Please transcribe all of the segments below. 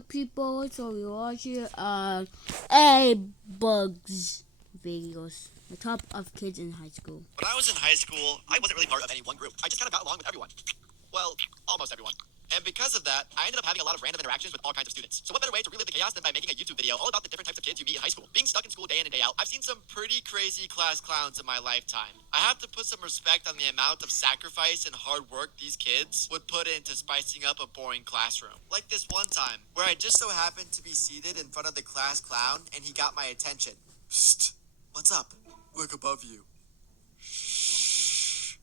people, so we watch a bugs videos. The top of kids in high school. When I was in high school, I wasn't really part of any one group. I just kind of got along with everyone. Well, almost everyone. And because of that, I ended up having a lot of random interactions with all kinds of students. So what better way to relive the chaos than by making a YouTube video all about the different types of kids you meet in high school? Being stuck in school day in and day out, I've seen some pretty crazy class clowns in my lifetime. I have to put some respect on the amount of sacrifice and hard work these kids would put into spicing up a boring classroom. Like this one time, where I just so happened to be seated in front of the class clown and he got my attention. Psst, what's up? Look above you. Shh.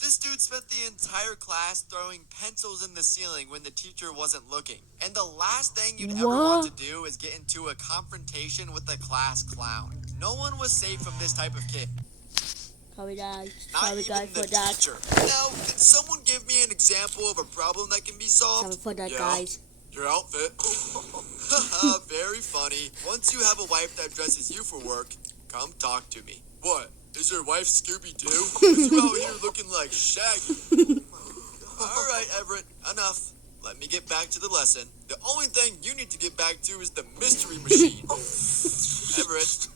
This dude spent the entire class throwing pencils in the ceiling when the teacher wasn't looking. And the last thing you'd ever want to do is get into a confrontation with the class clown. No one was safe from this type of kid. Sorry guys. Not Sorry even guys the for that. teacher. Now, can someone give me an example of a problem that can be solved? Sorry for that, guys. Your outfit. Haha, very funny. Once you have a wife that dresses you for work, come talk to me. What? Is your wife Scooby-Doo? Is you out here looking like Shaggy? Alright, Everett, enough. Let me get back to the lesson. The only thing you need to get back to is the mystery machine. Everett,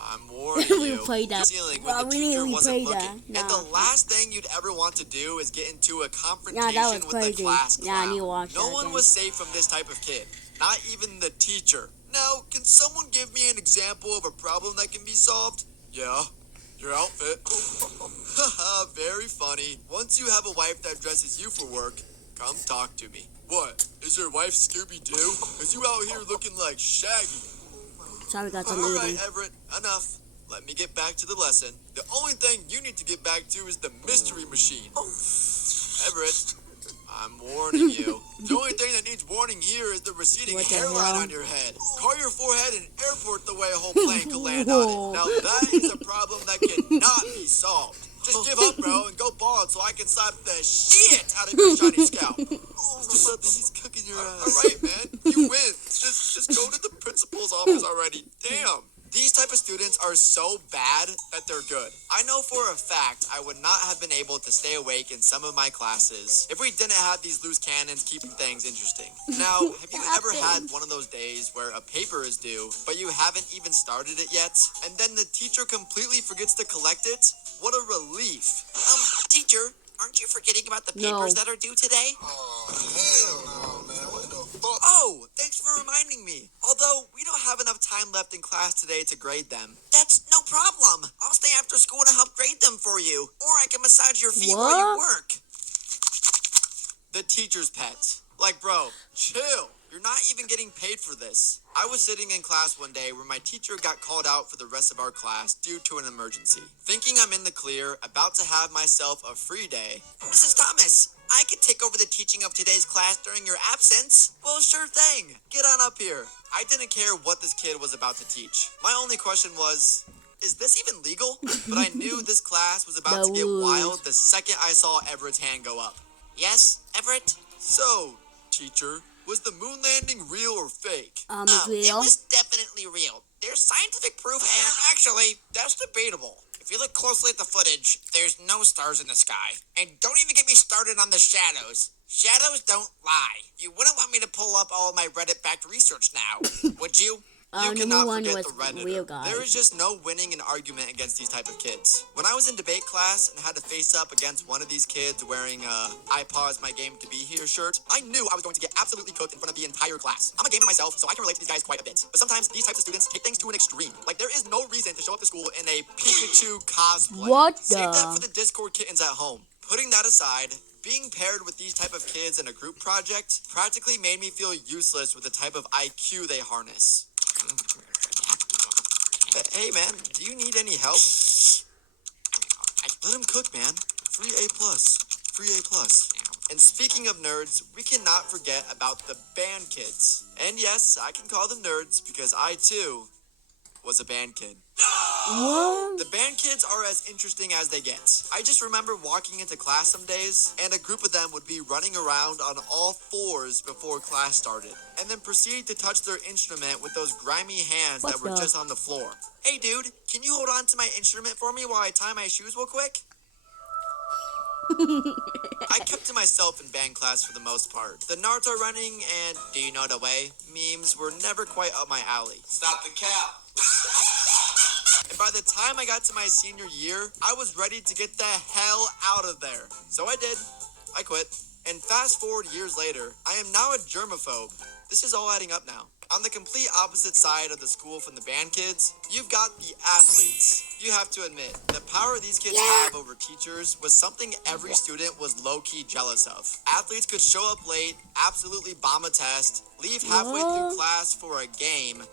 I'm warning you. Play that. Ceiling when the teacher wasn't looking. Nah. And the last thing you'd ever want to do is get into a confrontation with crazy. the class clown. Yeah, I need to watch no that one again. was safe from this type of kid. Not even the teacher. Now, can someone give me an example of a problem that can be solved? Yeah. Your outfit. Haha, very funny. Once you have a wife that dresses you for work, come talk to me. What? Is your wife Scooby-Doo? Is you out here looking like Shaggy? Sorry guys, I'm Alright, leaving. Everett, enough. Let me get back to the lesson. The only thing you need to get back to is the mystery machine. Everett, I'm warning you. The only thing that needs warning here is the receding What the hairline hell? on your head. Car your forehead and airport the way a whole plane can land on it. Now that is a problem that cannot be solved. Just give up, bro, and go bald so I can slap the shit out of your shiny scalp. He's cooking your ass. Alright, man. You win. Just go to the principal's office already. Damn. These type of students are so bad that they're good. I know for a fact I would not have been able to stay awake in some of my classes if we didn't have these loose cannons keeping things interesting. Now, have you ever had one of those days where a paper is due, but you haven't even started it yet, and then the teacher completely forgets to collect it? What a relief. Teacher, aren't you forgetting about the papers that are due today? Oh, hell no, man. What the fuck? Oh, thanks for reminding me. Although, we don't have enough time left in class today to grade them. That's no problem. I'll stay after school to help grade them for you. Or I can massage your feet while you work. The teacher's pet. Like, bro, chill. You're not even getting paid for this. I was sitting in class one day where my teacher got called out for the rest of our class due to an emergency. Thinking I'm in the clear, about to have myself a free day. Mrs. Thomas, I could take over the teaching of today's class during your absence. Well, sure thing. Get on up here. I didn't care what this kid was about to teach. My only question was, is this even legal? But I knew this class was about to get wild the second I saw Everett's hand go up. Yes, Everett? So, teacher, was the moon landing real or fake? It Real. was definitely real. There's scientific proof, and actually, that's debatable. If you look closely at the footage, there's no stars in the sky. And don't even get me started on the shadows. Shadows don't lie. You wouldn't want me to pull up all of my Reddit-backed research now, would you? You cannot forget the Redditor. There is just no winning an argument against these type of kids. When I was in debate class and had to face up against one of these kids wearing a I paused my game to be here shirt, I knew I was going to get absolutely cooked in front of the entire class. I'm a gamer myself, so I can relate to these guys quite a bit. But sometimes these types of students take things to an extreme. Like, there is no reason to show up to school in a Pikachu cosplay. Save that for the Discord kittens at home. Putting that aside, being paired with these type of kids in a group project practically made me feel useless with the type of IQ they harness. Hey man, do you need any help? Let him cook, man. Free A+. Free A+. And speaking of nerds, we cannot forget about the band kids. And yes, I can call them nerds because I too was a band kid. What? The band kids are as interesting as they get. I just remember walking into class some days, and a group of them would be running around on all fours before class started, and then proceed to touch their instrument with those grimy hands that were just on the floor. Hey dude, can you hold on to my instrument for me while I tie my shoes real quick? I kept to myself in band class for the most part. The Naruto running and do you know the way memes were never quite up my alley. Stop the cap. And by the time I got to my senior year, I was ready to get the hell out of there. So I did. I quit. And fast forward years later, I am now a germaphobe. This is all adding up now. On the complete opposite side of the school from the band kids, you've got the athletes. You have to admit, the power these kids have over teachers was something every student was low-key jealous of. Athletes could show up late, absolutely bomb a test, leave halfway through class for a game,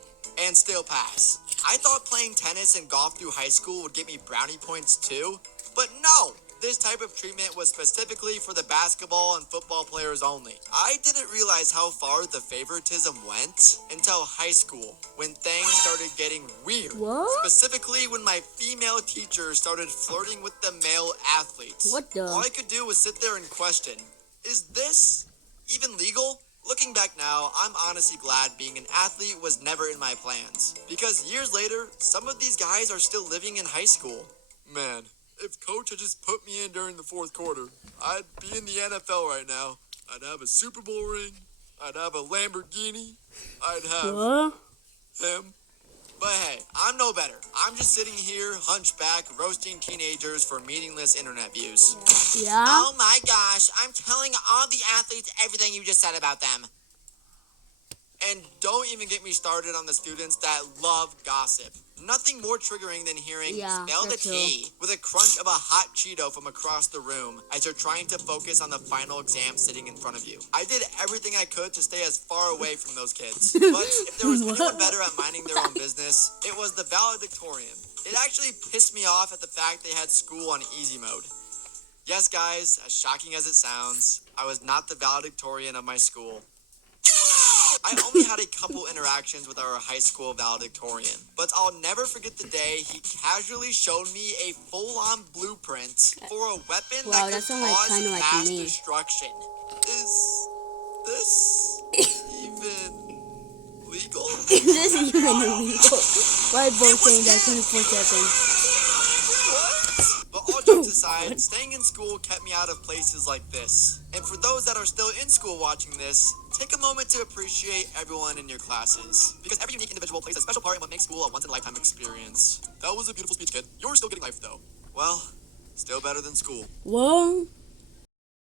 and still pass. I thought playing tennis and golf through high school would get me brownie points too, but no! This type of treatment was specifically for the basketball and football players only. I didn't realize how far the favoritism went until high school, when things started getting weird. What? Specifically when my female teacher started flirting with the male athletes. What the? All I could do was sit there and question, is this even legal? Looking back now, I'm honestly glad being an athlete was never in my plans. Because years later, some of these guys are still living in high school. Man, if coach had just put me in during the fourth quarter, I'd be in the NFL right now. I'd have a Super Bowl ring. I'd have a Lamborghini. I'd have What? him. But hey, I'm no better. I'm just sitting here, hunchback, roasting teenagers for meaningless internet views. Yeah? Oh my gosh, I'm telling all the athletes everything you just said about them. And don't even get me started on the students that love gossip. Nothing more triggering than hearing Yeah, spell the that's true. tea with a crunch of a hot Cheeto from across the room as you're trying to focus on the final exam sitting in front of you. I did everything I could to stay as far away from those kids. But if there was anyone better at minding their own business, it was the valedictorian. It actually pissed me off at the fact they had school on easy mode. Yes, guys, as shocking as it sounds, I was not the valedictorian of my school. I only had a couple interactions with our high school valedictorian, but I'll never forget the day he casually showed me a full-on blueprint for a weapon Wow, that that could sounds like cause kinda like mass me. destruction. Is this even legal? This is even illegal. Why both saying that 24/7? But all jokes aside, staying in school kept me out of places like this. And for those that are still in school watching this, take a moment to appreciate everyone in your classes. Because every unique individual plays a special part in what makes school a once-in-a-lifetime experience. That was a beautiful speech, kid. You're still getting life, though. Well, still better than school. What?